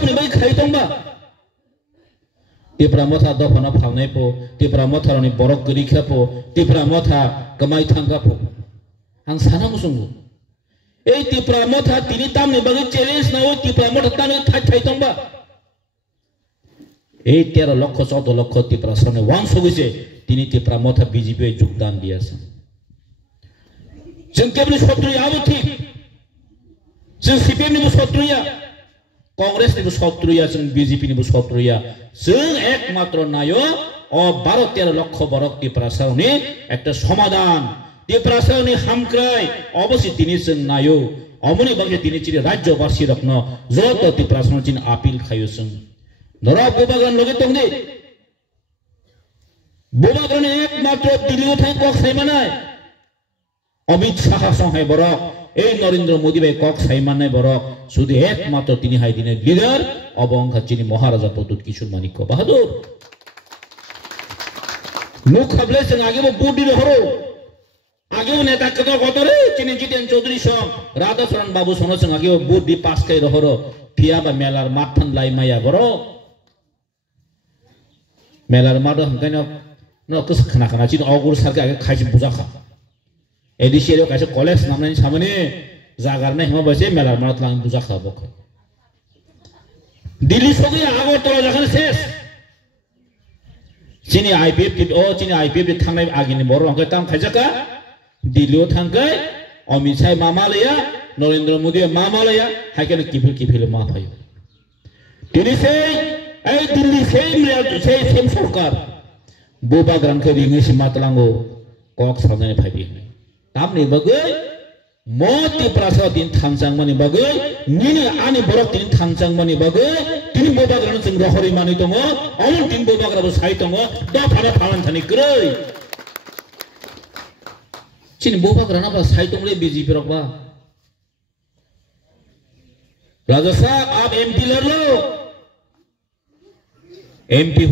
sabni bai khai tongba tipra motha dofana phalnai po tipra motha roni borok gri khapo tipra motha kamai thangka po ang sana musungu ei tipra motha tini tamni bagi challenge na o tipra motha tamni thai tongba এই 13 লক্ষ 14 লক্ষ ত্রিপুরা সামনে ওয়াংশ গেছে তিনি ত্রিপুরা মথা BJP যোগদান দিয়েছেন जों केवल शत्रुयाबो ठीक जों सीपीएम निबो शत्रुया कांग्रेस निबो शत्रुया जों बीजेपी निबो शत्रुया जों एकमात्र नायो ओ 12-13 লক্ষ বরক ত্রিপুরা সামনে একটা সমাধান ত্রিপুরা সামনে হামক্রাই অবশ্যই তিনি जों नायो অমনি বাগে তিনি চিরে রাজ্যবাসী রত্ন যত ত্রিপুরা সামনে চিন আপিল খাইयो जों ধরা বোবাগান লগে তংদে বোবাগান একমাত্র দিল্লি থাই কক সাইমানাই অমিত শাহ সংহাই বরক এই নরেন্দ্র মোদী ভাই কক সাইমানাই বরক শুধু একমাত্র তিনি হাই দিনের লিডার অবংখা চিনি মহারাজা প্রদ্যুৎ কিশোর মানিক্য বাহাদুর মুখ খাবলে जों আগেও বুডি হরো আগেও নেতা কত কতরে চিনি জিতেন চৌধুরী সং রাধাচরণ বাবু সন जों আগেও বুডি পাস খাই রহরো ফিয়া বা মেলার মাথান লাই মায়া বরক मेलार मादो हमकानो न कस खाना खाना चिन अगुर सरका खाइस बुजाखा एडिसिरो कासे कलेज नामनानि सामने जागारनाय हिमा बसे मेलार मादो लां बुजाखा बख दिल्ली सगे आगरतला जाखान शेष चिनि आईपीएफ ओ चिनि आईपीएफ थांनाय आगिनि बर अंके ताम खाइजाका दिल्लीयाव थांगाय अमित शाह मामालया नरेंद्र मोदी मामालया हाइकेन किफिल मा फायो दिल्ली এই দিল্লি সেই সেম সরকার বোবা গ্রামকে রিংসি মাতলাঙ্গো কক সামনে ফাইবি তামনি বাগৈ মতি প্রাসা দিন থাংচাংমানি বাগৈ নিনি আনি বরক দিন থাংচাংমানি বাগৈ তিন বোবা গ্রাম जों রহরি মানি দङ অমন তিন বোবা গ্রাম সাই দङ দফানা ফালান थानि ग्रै चिन বোবা গ্রাম बा साइ दङले बीजेपी रकबा राजा साहब आप एमपी लड़ लो एमपी